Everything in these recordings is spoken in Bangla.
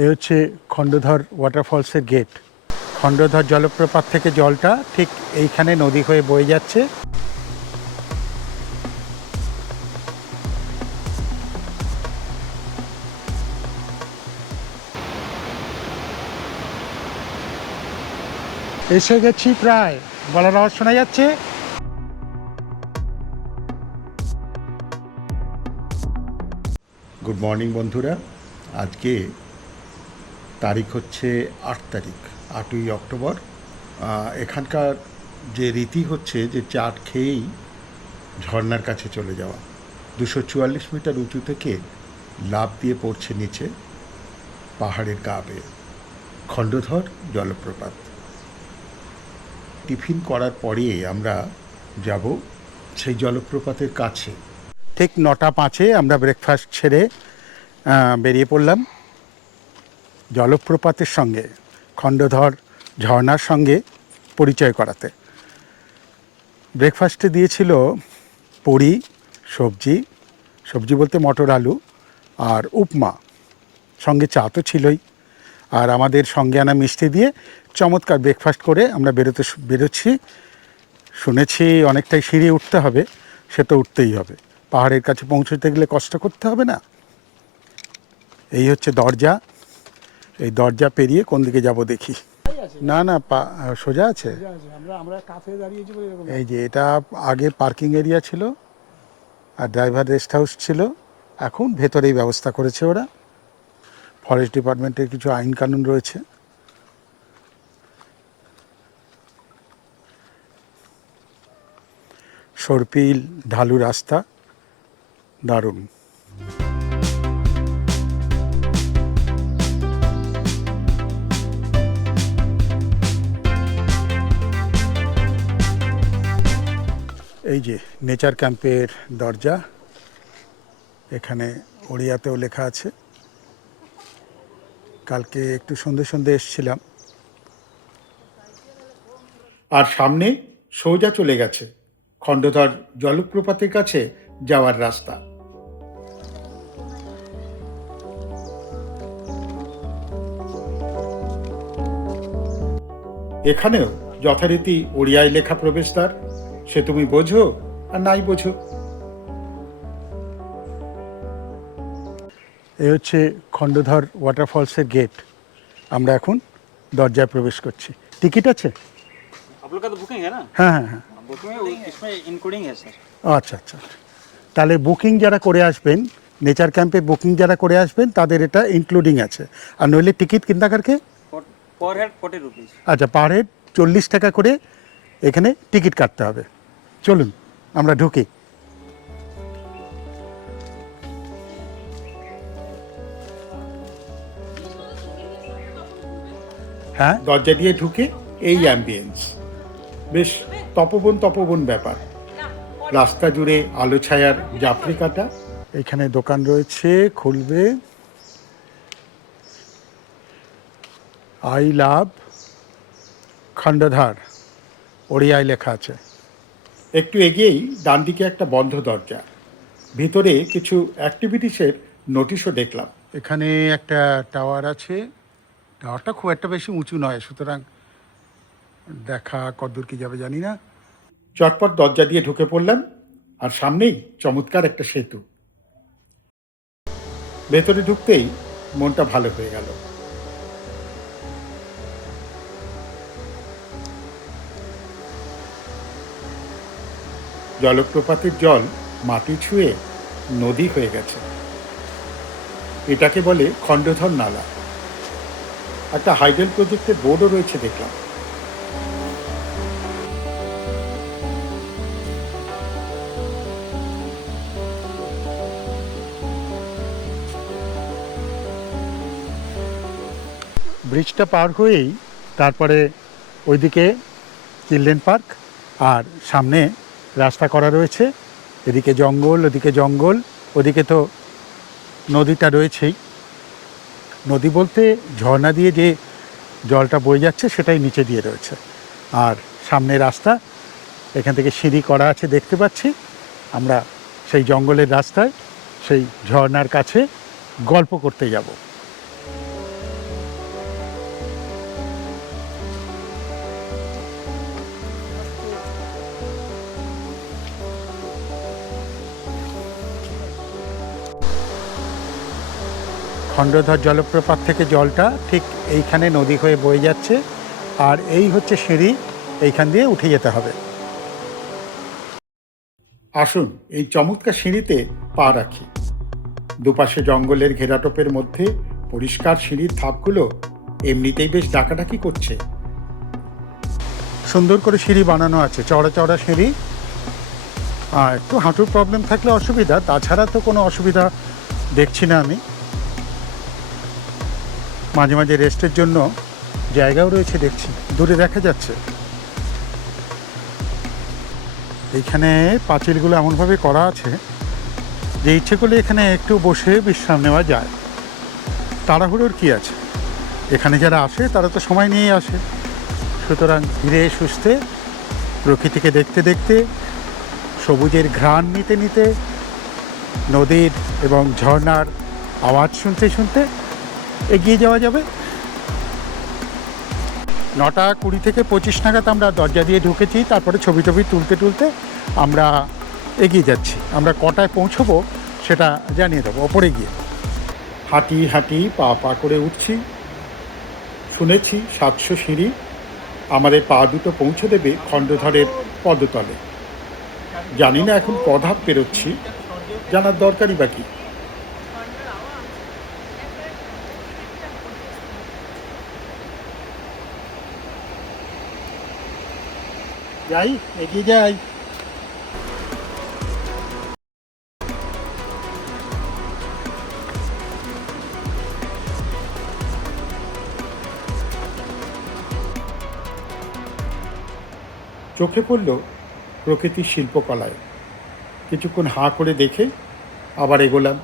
এই হচ্ছে খণ্ডধর ওয়াটারফলসের গেট খণ্ডধর জলপ্রপাত থেকে জলটা ঠিক এইখানে নদী হয়ে বয়ে যাচ্ছে। এসে গেছি প্রায় গলার আওয়াজ শোনা যাচ্ছে? গুড মর্নিং বন্ধুরা। আজকে তারিখ হচ্ছে আট তারিখ, আটই অক্টোবর। এখানকার যে রীতি হচ্ছে যে চাট খেয়েই ঝর্নার কাছে চলে যাওয়া। দুশো চুয়াল্লিশ মিটার উঁচু থেকে লাভ দিয়ে পড়ছে নিচে পাহাড়ের গা বেয়ে। খণ্ডধর জলপ্রপাত। টিফিন করার পরে আমরা যাব সেই জলপ্রপাতের কাছে। ঠিক নটা পাঁচে আমরা ব্রেকফাস্ট ছেড়ে বেরিয়ে পড়লাম। জলপ্রপাতের সঙ্গে, খণ্ডধর ঝর্ণার সঙ্গে পরিচয় করাতে। ব্রেকফাস্টে দিয়েছিল পুরি, সবজি সবজি বলতে মটর আলু আর উপমা। সঙ্গে চা তো ছিলই। আর আমাদের সঙ্গে আনা মিষ্টি দিয়ে চমৎকার ব্রেকফাস্ট করে আমরা বেরোতে বেরোচ্ছি। শুনেছি অনেকটাই সিঁড়ি উঠতে হবে, সে তো উঠতেই হবে। পাহাড়ের কাছে পৌঁছতে গেলে কষ্ট করতে হবে না? এই হচ্ছে দরজা। এই দরজা পেরিয়ে কোন দিকে যাব দেখি। না না পা- সোজা আছে। এই যে এটা আগে পার্কিং এরিয়া ছিল আর ড্রাইভার রেস্ট হাউস ছিল। এখন ভেতরেই ব্যবস্থা করেছে ওরা। ফরেস্ট ডিপার্টমেন্টের কিছু আইন কানুন রয়েছে। সরপিল ঢালু রাস্তা দারুণ। এই যে নেচার ক্যাম্পের দরজা, এখানে ওড়িয়াতেও লেখা আছে। কালকে একটু সন্ধে সন্ধে এসছিলাম। আর সামনে সোজা চলে গেছে খণ্ডধর জলপ্রপাতের কাছে যাওয়ার রাস্তা। এখানেও যথারীতি ওড়িয়ায় লেখা প্রবেশদ্বার। সে তুমি বোঝো আর নাই বোঝো। এ হচ্ছে খণ্ডধর ওয়াটারফলসের গেট আমরা এখন দরজায় প্রবেশ করছি। টিকিট আছে? হ্যাঁ হ্যাঁ হ্যাঁ। আচ্ছা আচ্ছা। তাহলে বুকিং যারা করে আসবেন নেচার ক্যাম্পে বুকিং যারা করে আসবেন তাদের এটা ইনক্লুডিং আছে। আর নইলে টিকিট কিনতা কারকে আচ্ছা পার হেড চল্লিশ টাকা করে এখানে টিকিট কাটতে হবে। চলুন আমরা ঢুকি। হ্যাঁ? দরজা দিয়ে ঢুকে এই অ্যাম্বিয়েন্স বেশ তপবন তপবন ব্যাপার। রাস্তা জুড়ে আলো ছায়ার যাত্রী কাটা এখানে দোকান রয়েছে খুলবে। আই লাভ খণ্ডধার ওড়িয়ায় লেখা আছে। একটু এগিয়েই ডান দিকে একটা বন্ধ দরজা। ভিতরে কিছু অ্যাক্টিভিটিসের নোটিশও দেখলাম। এখানে একটা টাওয়ার আছে। টাওয়ারটা খুব একটা বেশি উঁচু নয় সুতরাং দেখা কদ্দূর কি যাবে জানি না। চটপট দরজা দিয়ে ঢুকে পড়লাম আর সামনেই চমৎকার একটা সেতু। ভেতরে ঢুকতেই মনটা ভালো হয়ে গেল। জলপ্রপাতের জল মাটি ছুঁয়ে নদী হয়ে গেছে। এটাকে বলে খণ্ডধর নালা। একটা হাইডেল প্রজেক্টের বোর্ডও রয়েছে দেখলাম। ব্রিজটা পার হয়েই তারপরে ওইদিকে চিলড্রেন পার্ক আর সামনে রাস্তা করা রয়েছে। এদিকে জঙ্গল, ওদিকে জঙ্গল, ওদিকে তো নদীটা রয়েছেই। নদী বলতে ঝর্ণা দিয়ে যে জলটা বয়ে যাচ্ছে সেটাই নিচে দিয়ে রয়েছে। আর সামনে রাস্তা, এখান থেকে সিঁড়ি করা আছে দেখতে পাচ্ছি। আমরা সেই জঙ্গলের রাস্তায়, সেই ঝর্ণার কাছে গল্প করতে যাব। খণ্ডধর জলপ্রপাত থেকে জলটা ঠিক এইখানে নদী হয়ে বয়ে যাচ্ছে। আর এই হচ্ছে সিঁড়ি, এইখান দিয়ে উঠে যেতে হবে। আসুন এই চমৎকার সিঁড়িতে পা রাখি। দুপাশে জঙ্গলের ঘেরাটোপের মধ্যে পরিষ্কার সিঁড়ির ধাপগুলো এমনিতেই বেশ ডাকাডাকি করছে। সুন্দর করে সিঁড়ি বানানো আছে চড়া চড়া সিঁড়ি। আর একটু হাঁটুর প্রবলেম থাকলে অসুবিধা, তাছাড়া তো কোনো অসুবিধা দেখছি না আমি। মাঝে মাঝে রেস্টের জন্য জায়গাও রয়েছে দেখছি। দূরে দেখা যাচ্ছে। এইখানে পাঁচিলগুলো এমনভাবে করা আছে যে ইচ্ছে করলে এখানে একটু বসে বিশ্রাম নেওয়া যায়। তাড়াহুড়োর কি আছে? এখানে যারা আসে, তারা তো সময় নিয়েই আসে। সুতরাং ধীরে সুস্থে প্রকৃতিকে দেখতে দেখতে, সবুজের ঘ্রাণ নিতে নিতে, নদীর এবং ঝর্ণার আওয়াজ শুনতে শুনতে এগিয়ে যাওয়া যাবে? নটা কুড়ি থেকে পঁচিশ নাগাদ আমরা দরজা দিয়ে ঢুকেছি তারপরে ছবি টবি তুলতে তুলতে আমরা এগিয়ে যাচ্ছি। আমরা কটায় পৌঁছবো সেটা জানিয়ে দেবো ওপরে গিয়ে। হাঁটি হাঁটি পা পা করে উঠছি শুনেছি সাতশো সিঁড়ি আমাদের পা দুটো পৌঁছে দেবে খণ্ডধরের পদতলে। জানি না এখন কধাপ পেরোচ্ছি জানার দরকারই বাকি যাই এগিয়ে যাই চোখে পড়ল প্রকৃতির শিল্পকলায়। কিছুক্ষণ হাঁ করে দেখে আবার এগোলাম।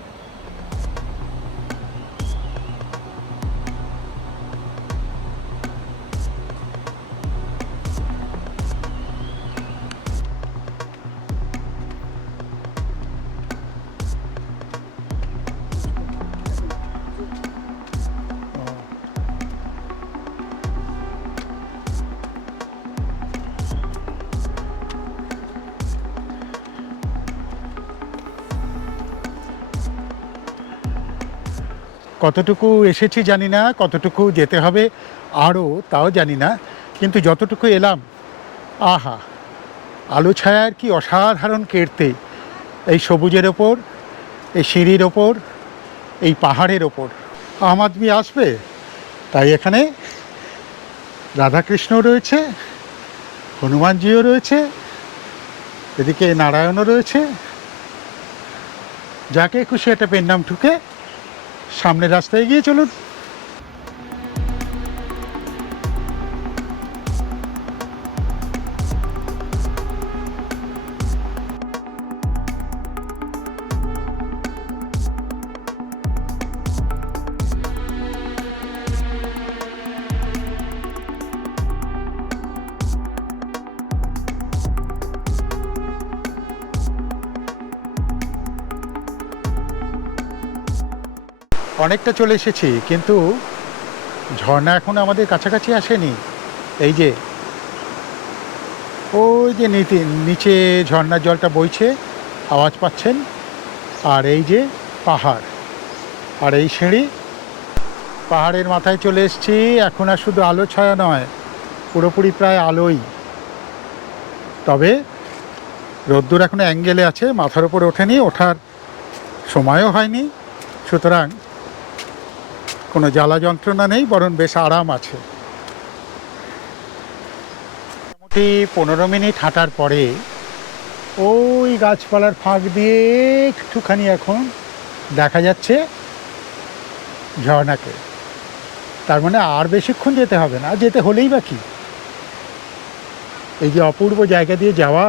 কতটুকু এসেছি জানি না, কতটুকু যেতে হবে আরও তাও জানি না, কিন্তু যতটুকু এলাম, আহা, আলো ছায়ার কি অসাধারণ কেড়তে এই সবুজের ওপর, এই সিঁড়ির ওপর, এই পাহাড়ের ওপর। আম আদমি আসবে? তাই এখানে রাধাকৃষ্ণ রয়েছে, হনুমানজিও রয়েছে, এদিকে নারায়ণও রয়েছে। যাকে খুশি একটা পেন নাম ঠুকে সামনের রাস্তায় গিয়ে চলুন। অনেকটা চলে এসেছি, কিন্তু ঝর্ণা এখন আমাদের কাছাকাছি আসেনি। এই যে, ওই যে নিচে নিচে ঝর্ণার জলটা বইছে, আওয়াজ পাচ্ছেন, আর এই যে পাহাড়, আর এই সিঁড়ি, পাহাড়ের মাথায় চলে এসেছি, এখন আর শুধু আলো ছায়া নয়, পুরোপুরি প্রায় আলোই। তবে রোদ্দুর এখনও অ্যাঙ্গেলে আছে, মাথার উপরে ওঠেনি, ওঠার সময়ও হয়নি, সুতরাং কোনো জ্বালা যন্ত্রণা নেই, বরং বেশ আরাম আছে। মোটামুটি পনেরো মিনিট হাঁটার পরে ওই গাছপালার ফাঁক দিয়ে একটুখানি এখন দেখা যাচ্ছে ঝর্ণাকে। তার মানে আর বেশিক্ষণ যেতে হবে না, যেতে হলেই বা কি? এই যে অপূর্ব জায়গা দিয়ে যাওয়া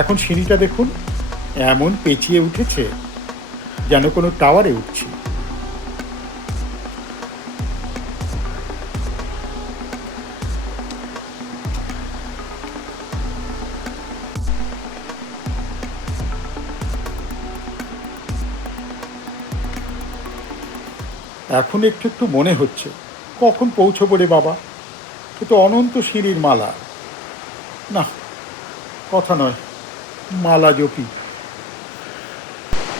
এখন সিঁড়িটা দেখুন, এমন পেঁচিয়ে উঠেছে যেন কোনো টাওয়ারে উঠছি। এখন একটু একটু মনে হচ্ছে, কখন পৌঁছবো রে বাবা? এ তো অনন্ত সিঁড়ির মালা। না, কথা নয়। মালা জপি।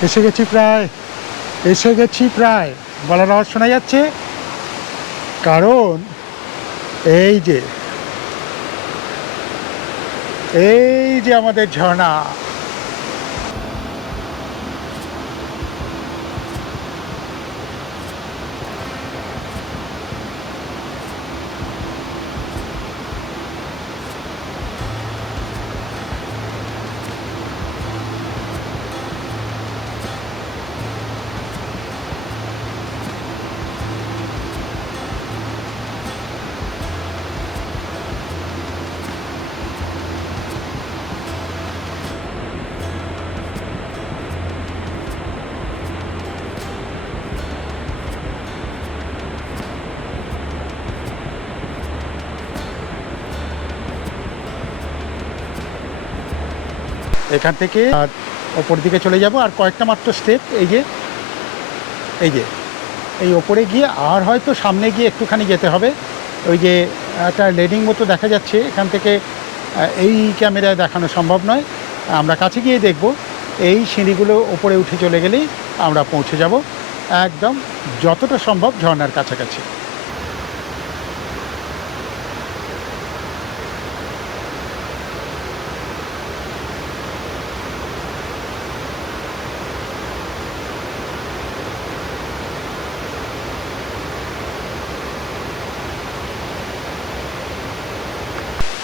এসে গেছি প্রায়, এসে গেছি প্রায়। বলার আওয়াজ শোনা যাচ্ছে? কারণ এই যে এই যে আমাদের ঝর্ণা। এখান থেকে আর ওপর দিকে চলে যাব আর কয়েকটা মাত্র স্টেপ এই যে এই যে, এই ওপরে গিয়ে আর হয়তো সামনে গিয়ে একটুখানি যেতে হবে। ওই যে একটা লেডিং মতো দেখা যাচ্ছে, এখান থেকে এই ক্যামেরায় দেখানো সম্ভব নয়। আমরা কাছে গিয়ে দেখব, এই সিঁড়িগুলো ওপরে উঠে চলে গেলেই আমরা পৌঁছে যাব। একদম যতটা সম্ভব ঝর্নার কাছাকাছি।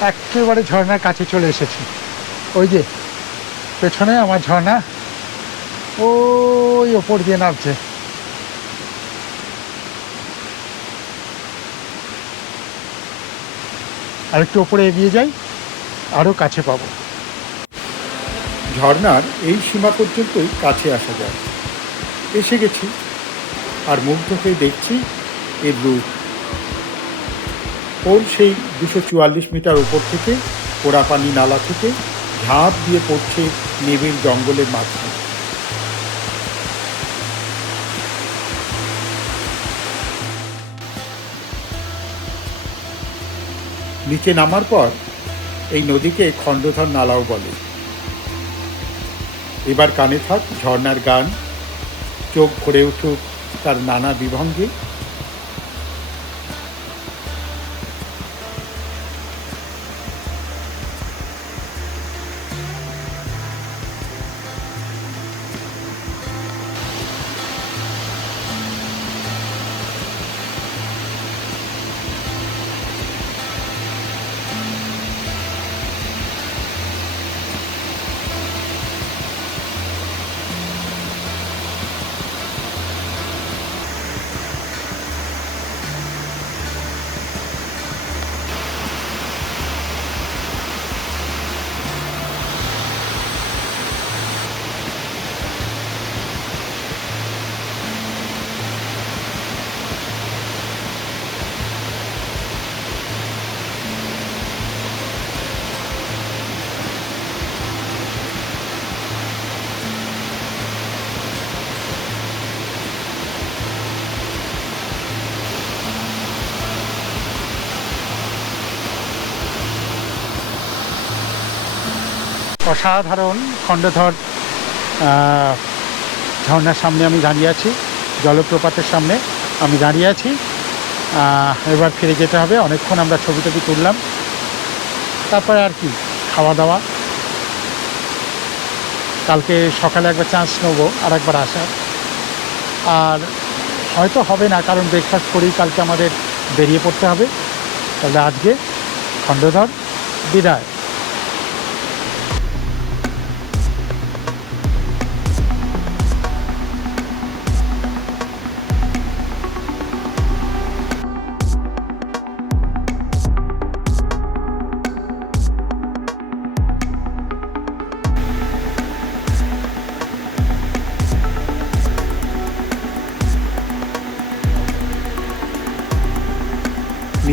একেবারে ঝর্ণার কাছে চলে এসেছি। ওই যে, পেছনে আমার ঝর্ণা। ওই ওপর দিয়ে নামছে। আর একটু ওপরে এগিয়ে যাই আরও কাছে পাবো। ঝর্ণার এই সীমা পর্যন্তই কাছে আসা যায়। এসে গেছি, আর মুগ্ধ হয়ে দেখছি এর রূপ। ওর সেই দুশো চুয়াল্লিশ মিটার উপর থেকে পোড়াপানি নালা থেকে ঝাঁপ দিয়ে পড়ছে নিবিড় জঙ্গলের মাঝখানে। নিচে নামার পর এই নদীকে খণ্ডধর নালাও বলে। এবার কানে থাক ঝর্ণার গান, চোখ ভরে উঠুক তার নানা বিভঙ্গে। অসাধারণ খণ্ডধর ঝর্নার সামনে আমি দাঁড়িয়ে আছি, জলপ্রপাতের সামনে আমি দাঁড়িয়ে আছি। এবার ফিরে যেতে হবে, অনেকক্ষণ আমরা ছবি টবি তুললাম। তারপরে আর কি খাওয়া দাওয়া কালকে সকালে একবার চান্স নেব আর একবার আসার আর হয়তো হবে না, কারণ ব্রেকফাস্ট করেই কালকে আমাদের বেরিয়ে পড়তে হবে। তাহলে আজকে খণ্ডধর, বিদায়।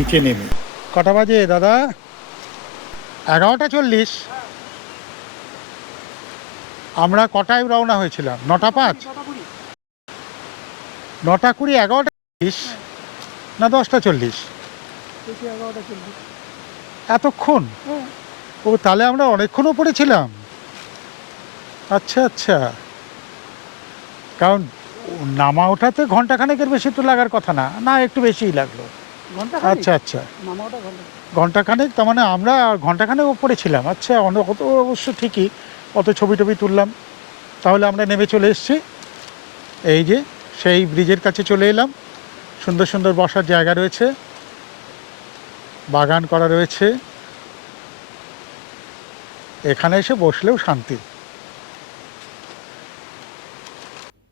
নিচে নেমে। কটা বাজে, দাদা? এগারোটা চল্লিশ। আমরা কটায় রওনা হয়েছিলাম? নটা পাঁচ? নটা কুড়ি, এগারোটা চল্লিশ। না, দশটা চল্লিশ? এতক্ষণ? ও, তাহলে আমরা অনেকক্ষণ ওপরে ছিলাম। আচ্ছা আচ্ছা। কারণ, নামা ওঠাতে ঘন্টাখানেকের বেশি তো লাগার কথা না। না, একটু বেশিই লাগল। আচ্ছা আচ্ছা। ঘন্টাখানেক তার মানে আমরা ঘন্টাখানেক ওপরে ছিলাম। আচ্ছা অনেক অত অবশ্য ঠিকই অত ছবি টবি তুললাম। তাহলে আমরা নেমে চলে এসেছি। এই যে সেই ব্রিজের কাছে চলে এলাম। সুন্দর সুন্দর বসার জায়গা রয়েছে। বাগান করা রয়েছে। এখানে এসে বসলেও শান্তি।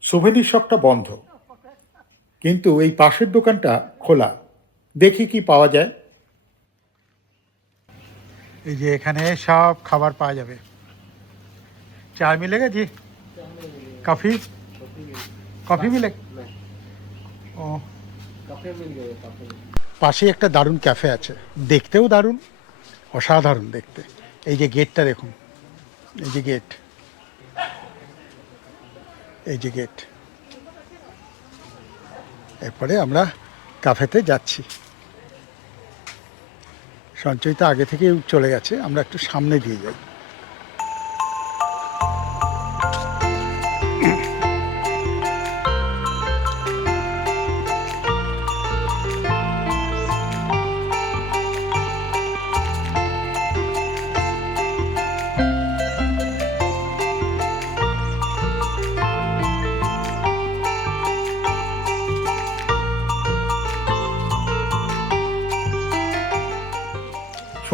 সুভেনির শপটা বন্ধ। কিন্তু এই পাশের দোকানটা খোলা। দেখি কি পাওয়া যায়। এই যে এখানে সব খাবার পাওয়া যাবে। চা মিলে গেছি কফি? কফি মিলে? ও। পাশে একটা দারুণ ক্যাফে আছে। দেখতেও দারুণ, অসাধারণ দেখতে। এই যে গেটটা দেখুন। এই যে গেট। এই যে গেট। এরপরে আমরা কাফেতে যাচ্ছি। সঞ্চয়িতা আগে থেকে চলে গেছে আমরা একটু সামনে দিয়ে যাই।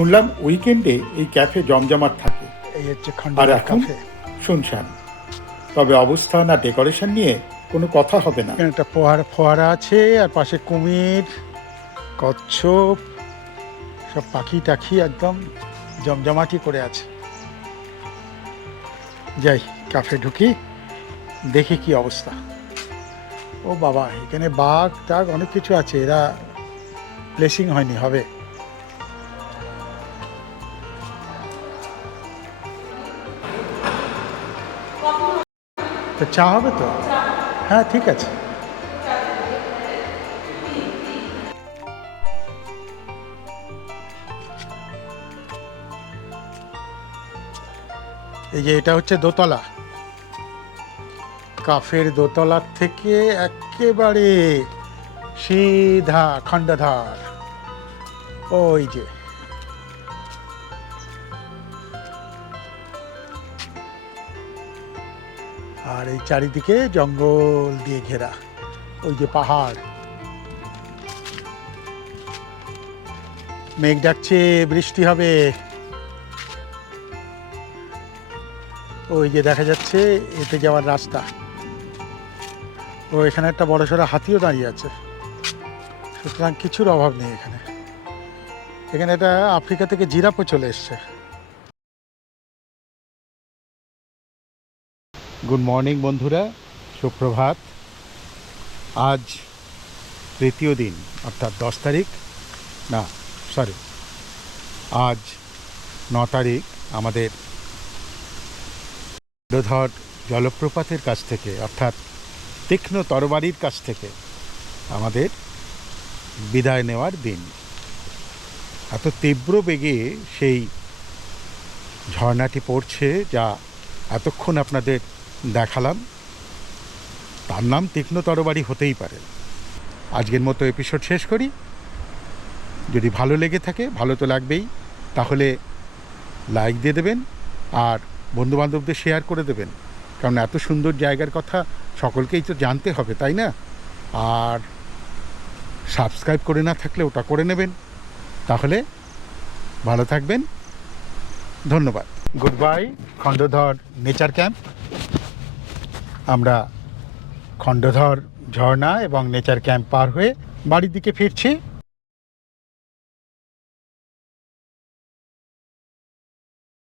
শুনলাম উইকেন্ডে এই ক্যাফে জমজমাট থাকে। এই হচ্ছে আর এখন কাফে শুনশান তবে অবস্থান আর ডেকোরেশন নিয়ে কোনো কথা হবে না। একটা ফোয়ারা ফোয়ারা আছে আর পাশে কুমির কচ্ছপ সব পাখি টাখি একদম জমজমাটি করে আছে। যাই ক্যাফে ঢুকি দেখি কি অবস্থা। ও বাবা এখানে বাঘ টাঘ অনেক কিছু আছে এরা প্লেসিং হয়নি হবে। তো চা হবে তো? হ্যাঁ ঠিক আছে। এই যে এটা হচ্ছে দোতলা। কাফের দোতলার থেকে একেবারে সিধা খণ্ডধার। ওই যে। আর এই চারিদিকে জঙ্গল দিয়ে ঘেরা, ওই যে পাহাড়। মেঘ ডাকছে, বৃষ্টি হবে। ওই যে দেখা যাচ্ছে, এতে যাওয়ার রাস্তা। ও, এখানে একটা বড় সড়ো হাতিও দাঁড়িয়ে আছে। সুতরাং কিছুর অভাব নেই এখানে। এখানে এটা আফ্রিকা থেকে জিরাফও চলে এসছে। গুড মর্নিং বন্ধুরা। সুপ্রভাত। আজ তৃতীয় দিন, অর্থাৎ দশ তারিখ। না সরি আজ ন তারিখ আমাদের ধর জলপ্রপাতের কাছ থেকে, অর্থাৎ তীক্ষ্ণ তরবারির কাছ থেকে আমাদের বিদায় নেওয়ার দিন। এত তীব্র বেগে সেই ঝর্ণাটি পড়ছে, যা এতক্ষণ আপনাদের দেখালাম। তার নাম তীক্ষ্ণ তরবারি হতেই পারে। আজকের মতো এপিসোড শেষ করি। যদি ভালো লেগে থাকে, ভালো তো লাগবেই, তাহলে লাইক দিয়ে দেবেন আর বন্ধুবান্ধবদের শেয়ার করে দেবেন। কারণ এত সুন্দর জায়গার কথা সকলকেই তো জানতে হবে, তাই না? আর সাবস্ক্রাইব করে না থাকলে ওটা করে নেবেন। তাহলে ভালো থাকবেন। ধন্যবাদ। Good bye Khandadhar nature camp আমরা খণ্ডধর ঝর্ণা এবং নেচার ক্যাম্প পার হয়ে বাড়ির দিকে ফিরছি।